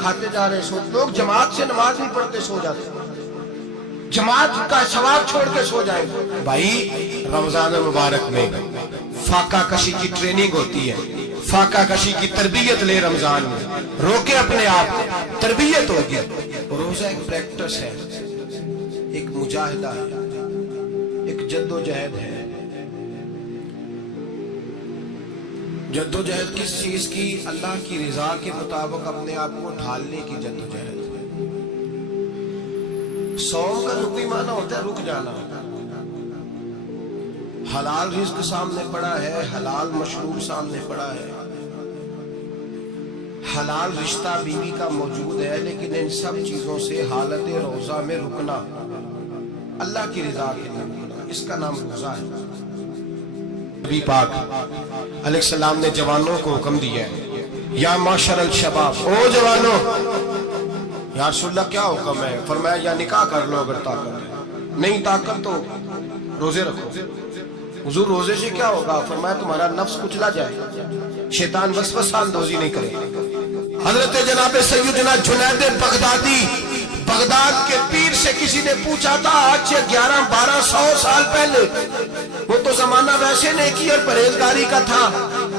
کھاتے جا رہے سو. لوگ جماعت سے نماز نہیں پڑھتے سو جاتے, جماعت کا ثواب چھوڑ کے سو جائیں. بھائی رمضان المبارک میں فاقہ کشی کی ٹریننگ ہوتی ہے, فاقہ کشی کی تربیت لے رمضان میں, روکے اپنے آپ کو, تربیت ہوگی. روزہ ایک پریکٹس ہے, ایک مجاہدہ ہے, ایک جد و جہد ہے. جد و جہد کس چیز کی؟ اللہ کی رضا کے مطابق اپنے آپ کو ڈھالنے کی جد و جہد. صوم کا لغوی معنی ہوتا ہے رک جانا. حلال رزق سامنے پڑا ہے, حلال مشروب سامنے پڑا ہے, حلال رشتہ بیوی کا موجود ہے, لیکن ان سب چیزوں سے حالت روزہ میں رکنا, اللہ کی رضا کے لیے رکنا, اس کا نام روزہ ہے. نبی پاک علیہ السلام نے جوانوں کو حکم دیا ہے, یا معاشر الشباب, او جوانوں. یا رسول اللہ کیا حکم ہے؟ فرمایا یا نکاح کر لو اگر طاقت ہے, نہیں طاقت تو روزے رکھو. حضور روزے سے کیا ہوگا؟ فرمایا تمہارا نفس کچلا جائے, شیطان وسوسہ اندوزی نہیں کرے. حضرت جناب سیدنا جنید بغدادی, بغداد کے پیر سے کسی نے پوچھا تھا آج سے 1100-1200 سال پہلے, وہ تو زمانہ ویسے نیکی اور پرہیزگاری کا تھا,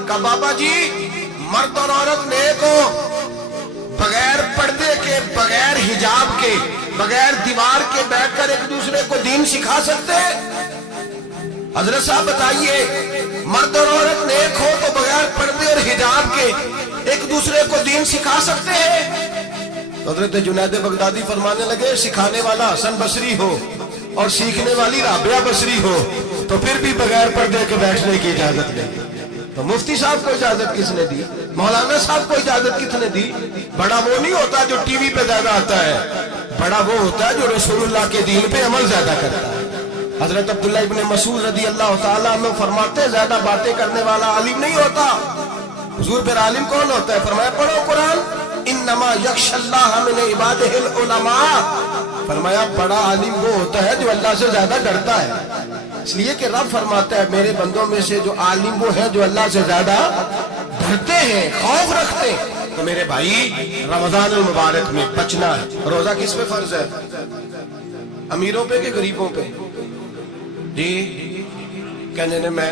کہا بابا جی مرد اور عورت نیک ہو, بغیر پردے کے, بغیر حجاب کے, بغیر دیوار کے بیٹھ کر ایک دوسرے کو دین سکھا سکتے ہیں؟ حضرت صاحب بتائیے, مرد اور عورت نیک ہو تو بغیر پردے اور حجاب کے ایک دوسرے کو دین سکھا سکتے ہیں؟ حضرت جنید بغدادی فرمانے لگے سکھانے والا حسن بصری ہو اور سیکھنے والی رابعہ بصری ہو تو پھر بھی بغیر پردے کے بیٹھنے کی اجازت نہیں. تو مفتی صاحب کو اجازت کس نے دی؟ مولانا صاحب کو اجازت کس نے دی؟ بڑا وہ نہیں ہوتا جو ٹی وی پہ زیادہ آتا ہے, بڑا وہ ہوتا ہے جو رسول اللہ کے دین پہ عمل زیادہ کرتا ہے. حضرت عبداللہ ابن مسعود رضی اللہ تعالیٰ عنہ فرماتے زیادہ باتیں کرنے والا عالم نہیں ہوتا. حضور پھر عالم کون ہوتا ہے؟ فرمایا پڑھو قرآن, انما یخشی اللہ من عبادہ العلماء. فرمایا بڑا عالم وہ ہوتا ہے جو اللہ سے زیادہ ڈرتا ہے, اس لیے کہ رب فرماتا ہے میرے بندوں میں سے جو عالم وہ ہیں جو اللہ سے زیادہ ڈرتے ہیں, خوف رکھتے ہیں. تو میرے بھائی رمضان المبارک میں بچنا ہے. روزہ کس پہ فرض ہے؟ امیروں پہ کہ غریبوں پہ؟ جی کہنے نے میں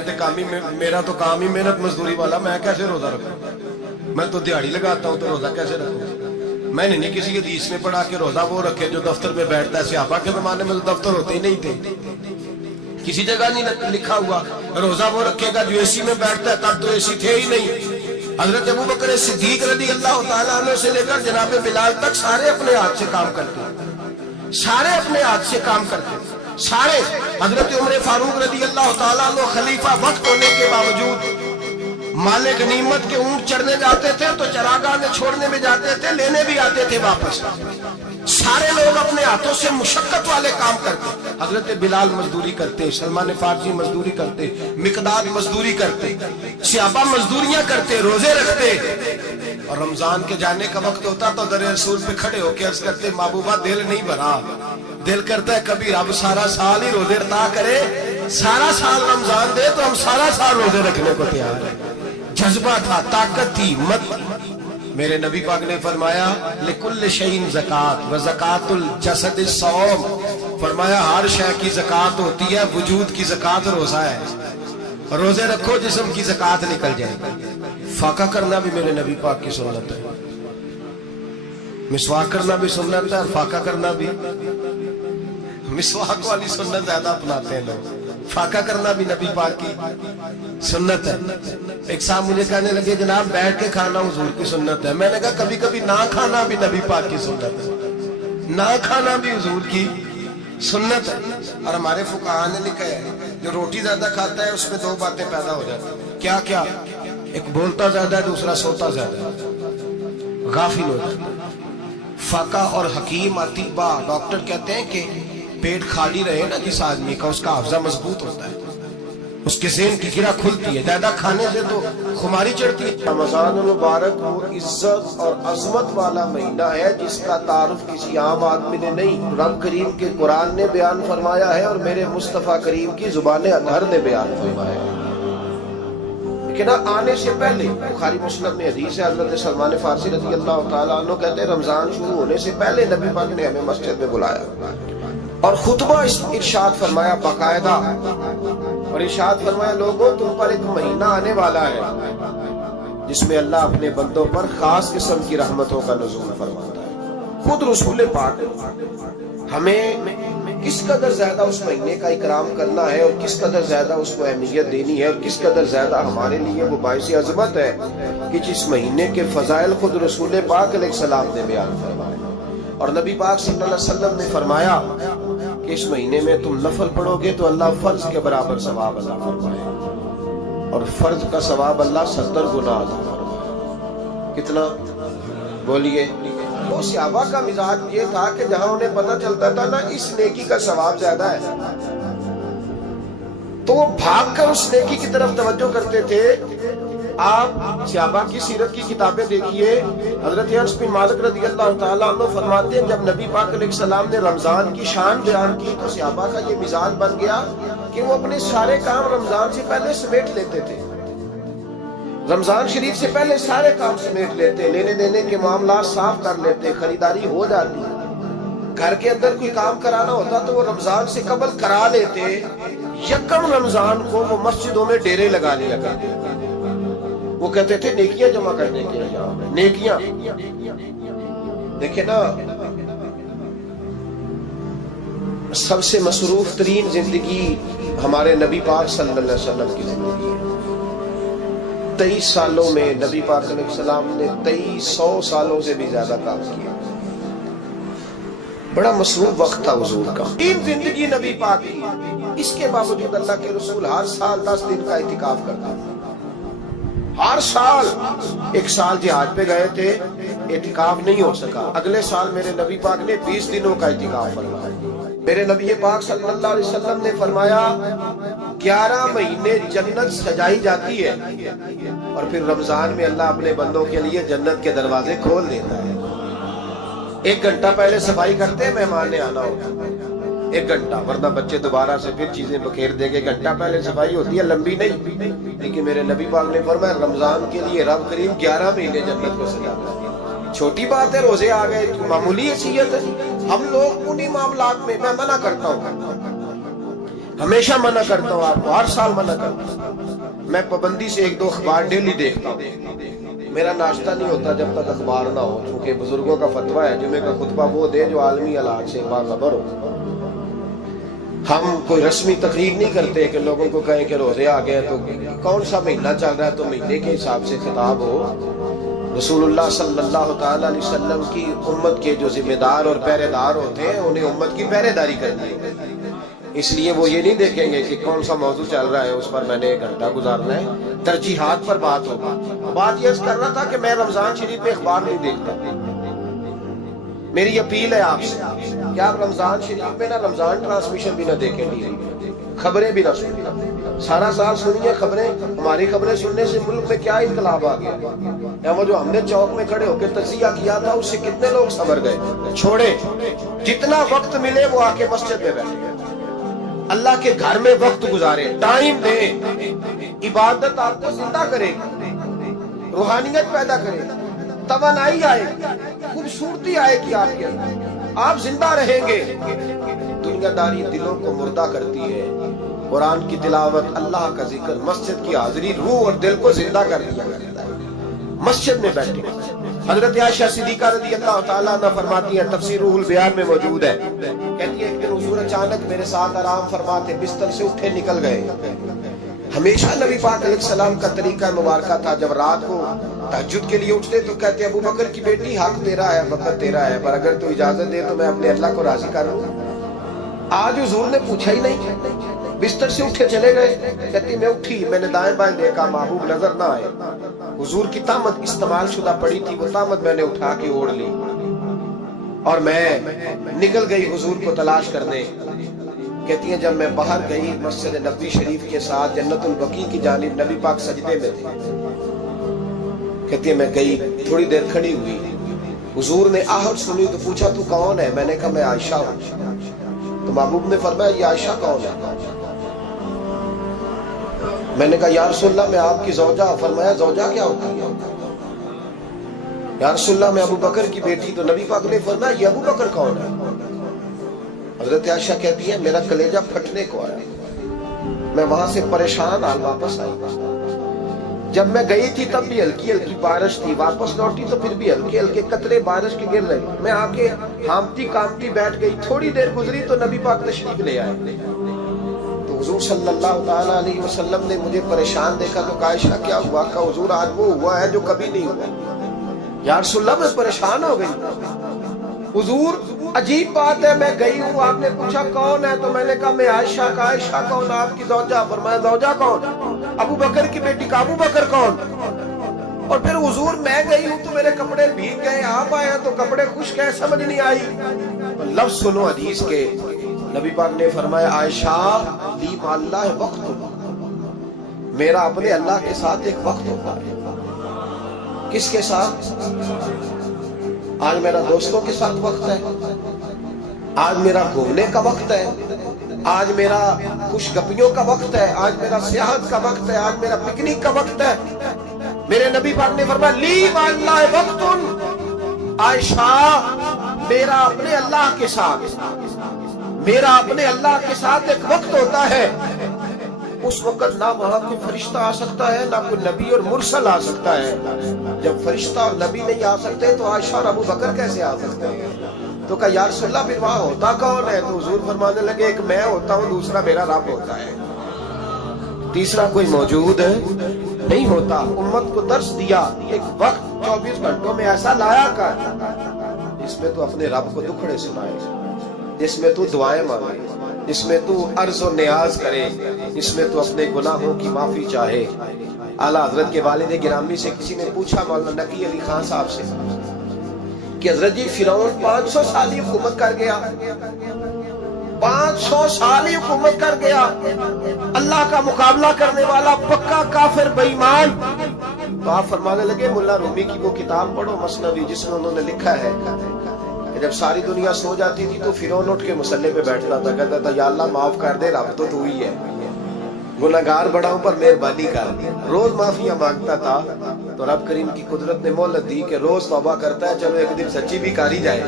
میرا تو کام ہی محنت مزدوری والا, میں کیسے روزہ رکھوں؟ میں تو دیہاڑی لگاتا ہوں تو روزہ کیسے رکھوں؟ میں نے نہیں کسی حدیث میں پڑھا کہ روزہ وہ رکھے جو دفتر میں بیٹھتا ہے. صحابہ کے زمانے میں تو دفتر ہوتے ہی نہیں تھے, کسی جگہ نہیں لکھا ہوا روزہ وہ رکھے گا جو اے سی میں بیٹھتا ہے, تب تو اے سی تھے ہی نہیں. حضرت ابو بکر صدیق رضی اللہ تعالیٰ عنہ سے لے کر جناب بلال تک سارے اپنے ہاتھ سے کام کرتے, سارے اپنے ہاتھ سے کام کرتے, سارے. حضرت عمر فاروق رضی اللہ تعالیٰ عنہ خلیفہ وقت ہونے کے باوجود مال غنیمت کے اونٹ چرنے جاتے تھے تو چراگاہ میں چھوڑنے میں جاتے تھے, لینے بھی آتے تھے واپس. سارے لوگ اپنے ہاتھوں سے مشقت والے کام کرتے. حضرت بلال مزدوری کرتے, سلمان فارسی مزدوری کرتے, مقداد مزدوری کرتے, صحابہ مزدوریاں کرتے, روزے رکھتے. اور رمضان کے جانے کا وقت ہوتا تو در رسول پہ کھڑے ہو کے عرض کرتے محبوبہ دل نہیں بھرا, دل کرتا ہے کبھی رب سارا سال ہی روزے عطا کرے, سارا سال رمضان دے تو ہم سارا سال روزے رکھنے کو تیار ہیں. جذبہ تھا, طاقت تھی, مت. میرے نبی پاک نے فرمایا لکل شیء زکات و زکات الجسد الصوم. فرمایا ہر شے کی زکات ہوتی ہے, وجود کی زکات روزہ ہے. روزے رکھو جسم کی زکات نکل جائے. فاقہ کرنا بھی میرے نبی پاک کی سنت ہے, مسواک کرنا بھی سنت ہے, اور فاقہ کرنا بھی. مسواک والی سنت زیادہ اپناتے ہیں لوگ, فاقہ کرنا بھی نبی پاک کی سنت ہے. ایک صاحب مجھے کہنے لگے جناب بیٹھ کے کھانا حضور کی سنت ہے. میں نے کہا کبھی کبھی نہ کھانا بھی نبی پاک کی سنت ہے, نہ کھانا بھی حضور کی سنت ہے. اور ہمارے فقہاء نے لکھا ہے جو روٹی زیادہ کھاتا ہے اس میں دو باتیں پیدا ہو جاتی ہیں. کیا کیا؟ ایک بولتا زیادہ ہے, دوسرا سوتا زیادہ ہے, غافل ہوتا ہے. فقہ اور حکیم اطباء ڈاکٹر کہتے ہیں کہ پیٹ خالی رہے نا جس آدمی کا, اس کا حافظہ مضبوط ہوتا ہے, اس کے ذہن کی گرہ کھلتی ہے. زیادہ کھانے سے تو خماری چڑھتی ہے. رمضان المبارک وہ عزت اور عظمت والا مہینہ ہے جس کا تعارف کسی عام آدمی نے نہیں. رب کریم کے قرآن نے بیان فرمایا ہے اور میرے مصطفیٰ کریم کی زبان اطہر نے بیان فرمایا ہے. کہ نہ آنے سے پہلے بخاری مسلم میں حدیث ہے، حضرت سلمان فارسی رضی اللہ تعالیٰ عنہ کہتے ہیں رمضان شروع ہونے سے پہلے نبی پاک نے ہمیں مسجد میں بلایا اور خطبہ ارشاد فرمایا باقاعدہ، اور ارشاد فرمایا لوگوں تم پر ایک مہینہ آنے والا ہے جس میں اللہ اپنے بندوں پر خاص قسم کی رحمتوں کا نزول فرماتا ہے۔ خود رسول پاک ہمیں کس قدر زیادہ اس مہینے کا اکرام کرنا ہے اور کس قدر زیادہ اس کو اہمیت دینی ہے اور کس قدر زیادہ ہمارے لیے وہ باعث عظمت ہے کہ جس مہینے کے فضائل خود رسول پاک علیہ السلام نے بیان فرمائے، اور نبی پاک صلی اللہ علیہ وسلم نے فرمایا کہ اس مہینے میں تم نفل پڑھو گے تو اللہ فرض کے برابر ثواب عطا فرمائے، اور فرض کا ثواب اللہ 70 گنا عطا فرمائے۔ کتنا بولیے؟ وہ صحابہ کا مزاج یہ تھا کہ جہاں انہیں پتہ چلتا تھا نا اس نیکی کا ثواب زیادہ ہے تو وہ بھاگ کر اس نیکی کی طرف توجہ کرتے تھے۔ آپ صحابہ کی سیرت کی کتابیں دیکھیے، حضرت انس بن مالک رضی اللہ تعالیٰ عنہ فرماتے ہیں جب نبی پاک علیہ السلام نے رمضان کی شان بیان کی تو صحابہ کا یہ مزاج بن گیا کہ وہ اپنے سارے کام رمضان سے پہلے سمیٹ لیتے تھے، رمضان شریف سے پہلے سارے کام سمیٹ لیتے، لینے دینے کے معاملات صاف کر لیتے، خریداری ہو جاتی، گھر کے اندر کوئی کام کرانا ہوتا تو وہ رمضان سے قبل کرا لیتے، یکم رمضان کو وہ مسجدوں میں ڈیرے لگا لیا کرتے، وہ کہتے تھے نیکیاں جمع کرنے کے لیے، نیکیاں دیکھیں نا، سب سے مصروف ترین زندگی ہمارے نبی پاک صلی اللہ علیہ وسلم کی زندگی ہے۔ 23 سالوں میں نبی پاک علیہ السلام نے 2300 سالوں سے بھی زیادہ کام کیا، بڑا مصروف وقت تھا حضور کا، تین زندگی نبی پاک کی، اس کے باوجود اللہ کے رسول ہر سال 10 دن کا اعتکاف کرتا تھا، ہر سال۔ ایک سال جہاد پہ گئے تھے، اعتکاف نہیں ہو سکا، اگلے سال میرے نبی پاک نے 20 دنوں کا اعتکاف فرمایا۔ میرے نبی پاک صلی اللہ علیہ وسلم نے فرمایا 11 مہینے جنت سجائی جاتی ہے اور پھر رمضان میں اللہ اپنے بندوں کے لیے جنت کے دروازے کھول دیتا ہے۔ 1 گھنٹہ پہلے صفائی کرتے ہیں، مہمان نے آنا ہوتا 1 گھنٹہ، ورنہ بچے دوبارہ سے پھر چیزیں بکھیر دیں گے، گھنٹہ پہلے صفائی ہوتی ہے، لمبی نہیں، لیکن میرے نبی پاک نے فرمایا رمضان کے لیے رب کریم 11 مہینے جنت کو سجاتا ہے۔ چھوٹی بات ہے، روزے آ گئے، معمولی حیثیت ہے، ہم لوگ انہی معاملات میں، میں منع کرتا ہوں، ہمیشہ منع کرتا ہوں، آپ کو ہر سال منع کرتا ہوں، میں پابندی سے 1-2 اخبار ڈیلی دیکھتا ہوں، میرا ناشتہ نہیں ہوتا جب تک اخبار نہ ہو، چونکہ بزرگوں کا فتویٰ ہے جمعے کا خطبہ وہ دے جو عالمی حالات سے باخبر ہو۔ ہم کوئی رسمی تقریر نہیں کرتے کہ لوگوں کو کہیں کہ روزے آ گئے تو کون سا مہینہ چل رہا ہے تو مہینے کے حساب سے خطاب ہو۔ رسول اللہ صلی اللہ تعالیٰ علیہ وسلم کی امت کے جو ذمہ دار اور پہرے دار ہوتے ہیں انہیں امت کی پہرے داری کرنی ہے، اس لیے وہ یہ نہیں دیکھیں گے کہ کون سا موضوع چل رہا ہے اس پر میں نے 1 گھنٹہ گزارنا ہے، ترجیحات پر بات ہوگا۔ بات یہ کر رہا تھا کہ میں رمضان شریف میں اخبار نہیں دیکھتا، میری اپیل ہے آپ سے کہ آپ رمضان شریف میں نہ رمضان ٹرانسمیشن بھی نہ دیکھیں گے، خبریں بھی نہ سنیں، سارا سال سنیے خبریں، ہماری خبریں سننے سے ملک میں کیا انقلاب آ گیا، یا وہ جو ہم نے چوک میں کھڑے ہو کے تجزیہ کیا تھا اس سے کتنے لوگ سنور گئے۔ چھوڑے، جتنا وقت ملے وہ آ کے مسجد میں بیٹھے، اللہ کے گھر میں وقت گزارے، ٹائم دیں، عبادت آپ کو زندہ کرے گی، روحانیت پیدا کرے گی، توانائی آئے گی، خوبصورتی آئے گی آپ کے اندر، آپ زندہ رہیں گے۔ دنیا داری دلوں کو مردہ کرتی ہے، قرآن کی تلاوت، اللہ کا ذکر، مسجد کی حاضری روح اور دل کو زندہ کر دیا کرتا ہے۔ مسجد میں بیٹھے، حضرت عائشہ صدیقہ رضی اللہ تعالیٰ عنہ فرماتی ہیں، تفسیر روح البیان میں موجود ہے، کہتی ہے ایک دن حضور اچانک میرے ساتھ آرام فرماتے بستر سے اٹھے نکل گئے۔ ہمیشہ نبی پاک علیہ السلام کا طریقہ مبارکہ تھا جب رات کو تہجد کے لیے اٹھتے تو کہتے ابو بکر کی بیٹی حق تیرا ہے، وقت تیرا ہے، پر اگر تو اجازت دے تو میں اپنے اللہ کو راضی کر لوں۔ آج حضور نے پوچھا ہی نہیں، بستر سے اٹھے چلے گئے، کہتی میں اٹھی، میں نے دائیں بائیں دیکھا، محبوب نظر نہ آئے، حضور کی طامت استعمال شدہ پڑی تھی، وہ طامت میں نے اٹھا کے اوڑھ لی اور میں نکل گئی حضور کو تلاش کرنے۔ کہتی ہیں جب میں باہر گئی مسجد نبوی شریف کے ساتھ جنت البقیع کی جانب، نبی پاک سجدے میں تھے، کہتی ہے میں گئی، تھوڑی دیر کھڑی ہوئی، حضور نے آہٹ سنی تو پوچھا تو کون ہے؟ میں نے کہا میں عائشہ ہوں۔ تو محبوب نے فرمایا یہ عائشہ کون ہے؟ میں نے کہا یا رسول اللہ میں آپ کی زوجہ. فرمایا زوجہ کیا ہوتا ہے؟ یا رسول اللہ میں ابو بکر کی بیٹی. تو نبی پاک نے فرمایا یہ ابو بکر کون ہے؟ حضرت عائشہ کہتی ہے میرا کلیجہ پھٹنے کو آیا. میں وہاں سے پریشان حال واپس آئی. جب میں گئی تھی تب بھی ہلکی ہلکی بارش تھی, واپس لوٹی تو پھر بھی ہلکے ہلکے قطرے بارش کے گر رہے. میں آ کے ہامتی کامتی بیٹھ گئی. تھوڑی دیر گزری تو نبی پاک تشریف لے آئے. تو حضور صلی اللہ تعالیٰ علیہ وسلم نے مجھے پریشان دیکھا تو کہا عائشہ کیا ہوا؟ کہ حضور آج وہ ہوا ہے جو کبھی نہیں ہوا. یا رسول اللہ میں پریشان ہو گئی. حضور عجیب بات ہے, میں گئی ہوں, آپ نے پوچھا کون ہے تو میں نے کہا میں عائشہ. کا عائشہ کون؟ آپ کی زوجہ. فرمایا زوجہ کون؟ ابو بکر کی بیٹی. کا ابو بکر کون؟ اور پھر حضور میں گئی ہوں تو میرے کپڑے بھیگ گئے, آپ آئے ہیں تو کپڑے خشک ہیں, سمجھ نہیں آئی. لفظ سنو حدیث کے. نبی پاک نے فرمایا عائشہ لی مع اللہ وقت, میرا اپنے اللہ کے ساتھ ایک وقت ہوتا ہے. کس کے ساتھ؟ آج میرا دوستوں کے ساتھ وقت ہے, آج میرا گھومنے کا وقت ہے, آج میرا خوش گپیوں کا وقت ہے, آج میرا سیاحت کا وقت ہے, آج میرا پکنک کا وقت ہے. میرے نبی پاک نے فرمایا لی مع اللہ وقت. عائشہ میرا اپنے اللہ کے ساتھ, میرا اپنے اللہ کے ساتھ ایک وقت ہوتا ہے. اس وقت نہ وہاں کوئی فرشتہ آ سکتا ہے, نہ کوئی نبی اور مرسل آ سکتا ہے. جب فرشتہ اور نبی نہیں آ سکتے تو عائشہ اور ابو بکر کیسے آ سکتے ہیں؟ تو کہا یا رسول اللہ پھر وہاں ہوتا کون ہے؟ تو حضور فرمانے لگے ایک میں ہوتا ہوں, دوسرا میرا رب ہوتا ہے, تیسرا کوئی موجود نہیں ہوتا. امت کو درس دیا ایک وقت 24 گھنٹوں میں ایسا لایا کر جس میں تو اپنے رب کو دکھڑے سنائے, جس میں تو دعائیں مانگے, جس میں تو عرض و نیاز کرے, جس میں تو اپنے گناہوں کی معافی چاہے. اعلیٰ حضرت کے والد گرامی سے کسی نے پوچھا مولانا نقی علی خان صاحب سے کہ حضرت جی فرعون 500 سال ہی حکومت کر گیا, 500 سال ہی حکومت کر گیا, اللہ کا مقابلہ کرنے والا پکا کافر بے ایمان. تو آپ فرمانے لگے ملا رومی کی وہ کتاب پڑھو مثنوی, جس میں انہوں نے لکھا ہے کہ جب ساری دنیا سو جاتی تھی تو فرعون اٹھ کے مصلے پہ بیٹھتا تھا, کہتا تھا یا اللہ معاف کر دے, رب تو ہی ہے, گناہگار بڑاؤں پر مہربانی کر. روز معافیاں مانگتا تھا تو رب کریم کی قدرت نے مہلت دی کہ روز توبہ کرتا ہے, چلو ایک دن سچی بھی کاری جائے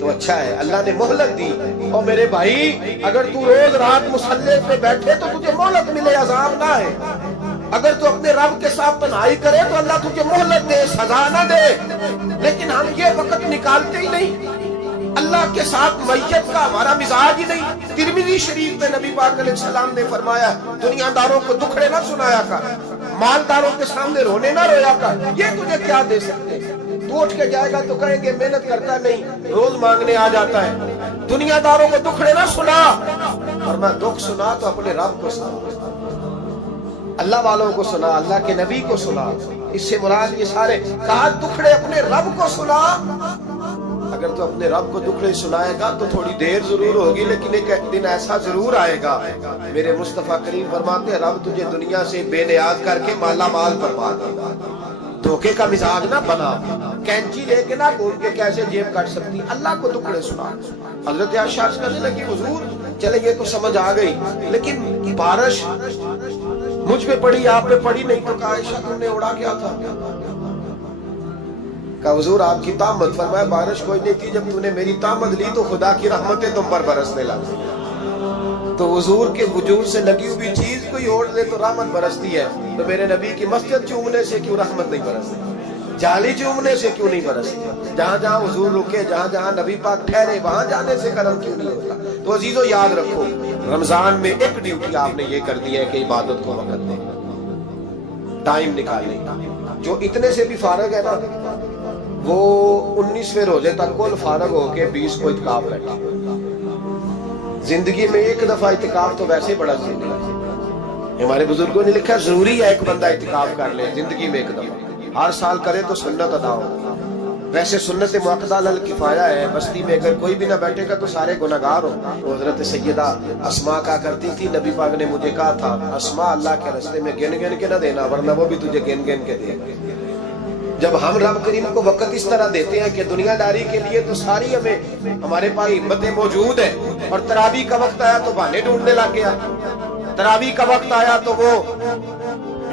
تو اچھا ہے. اللہ نے مہلت دی. اور میرے بھائی اگر تو روز رات مصلے پہ بیٹھے تو تجھے مہلت ملے, عذاب نہ ہے. اگر تو اپنے رب کے ساتھ تنہائی کرے تو اللہ تجھے مہلت دے, سزا نہ دے. لیکن ہم یہ وقت نکالتے ہی نہیں. اللہ کے ساتھ میت کا ہمارا مزاج ہی نہیں. ترمذی شریف میں نبی پاک علیہ السلام نے فرمایا دنیا داروں کو دکھڑے نہ سنایا کر, مالداروں کے سامنے رونے نہ رویا کر. یہ تجھے کیا دے سکتے؟ تو اٹھ کے جائے گا تو کہیں گے محنت کرتا نہیں, روز مانگنے آ جاتا ہے. دنیا داروں کو دکھڑے نہ سنا, اور میں دکھ سنا تو اپنے رب کو سنا, اللہ والوں کو سنا, اللہ کے نبی کو سنا. اس سے مراد یہ سارے کہا دکھڑے اپنے رب کو سنا. اگر تو اپنے رب کو دکھڑے سنائے گا تو تھوڑی دیر ضرور ہوگی, لیکن ایک دن ایسا ضرور آئے گا. میرے مصطفیٰ کریم فرماتے ہیں رب تجھے دنیا سے بے نیاز کر کے مالا مال فرما دے گا. دھوکے کا مزاج نہ بنا, کینچی لے کے نہ گھوم کے کیسے جیب کاٹ سکتی. اللہ کو دکھڑے سنا. حضرت عائشہ کہنے لگی حضور چلے یہ تو سمجھ آ گئی, لیکن بارش مجھ پہ پڑی آپ پہ پڑی نہیں. تو کہا عائشہ تم نے اڑا کیا تھا؟ کہ حضور آپ کی طامت. فرمایا بارش کوئی نہیں تھی, جب تو نے میری طامت لی تو خدا کی رحمتیں تم پر برسنے لگی. تو حضور کے وجود سے لگی ہوئی چیز کوئی اوڑھ لے تو رحمت برستی ہے. تو میرے نبی کی مسجد چومنے سے کیوں رحمت نہیں برستی؟ جالی چومنے سے کیوں نہیں برستی؟ جہاں جہاں حضور رکے, جہاں جہاں نبی پاک ٹھہرے, وہاں جانے سے کرم کیوں نہیں ہوتا؟ تو عزیزو یاد رکھو رمضان میں ایک ڈیوٹی آپ نے یہ کر دی ہے کہ عبادت کو وقت دیں, ٹائم نکالیں. جو اتنے سے بھی فارغ ہے نا وہ 19ویں روزے تک کل فارغ ہو کے 20 کو اعتکاف بیٹھا. زندگی میں ایک دفعہ اعتکاف تو ویسے بڑا ضروری ہے. ہمارے بزرگوں نے لکھا ضروری ہے ایک بندہ اعتکاف کر لے زندگی میں ایک دفعہ, ہر سال کرے تو سنت ادا ہو. ویسے سنت مؤکدہ علی الکفایہ ہے, بستی میں اگر کوئی بھی نہ بیٹھے گا تو سارے گناہگار ہو. حضرت سیدہ اسماء کہا کرتی تھی نبی پاک نے مجھے کہا تھا اسماء اللہ کے راستے میں گن گن کے نہ دینا ورنہ وہ بھی تجھے گن گن کے دے. جب ہم رب کریم کو وقت اس طرح دیتے ہیں کہ دنیا داری کے لیے تو ساری ہمارے پاس ہمتیں موجود ہیں, اور تراویح کا وقت آیا تو بہانے ڈھونڈنے لگ گیا. تراویح کا وقت آیا تو وہ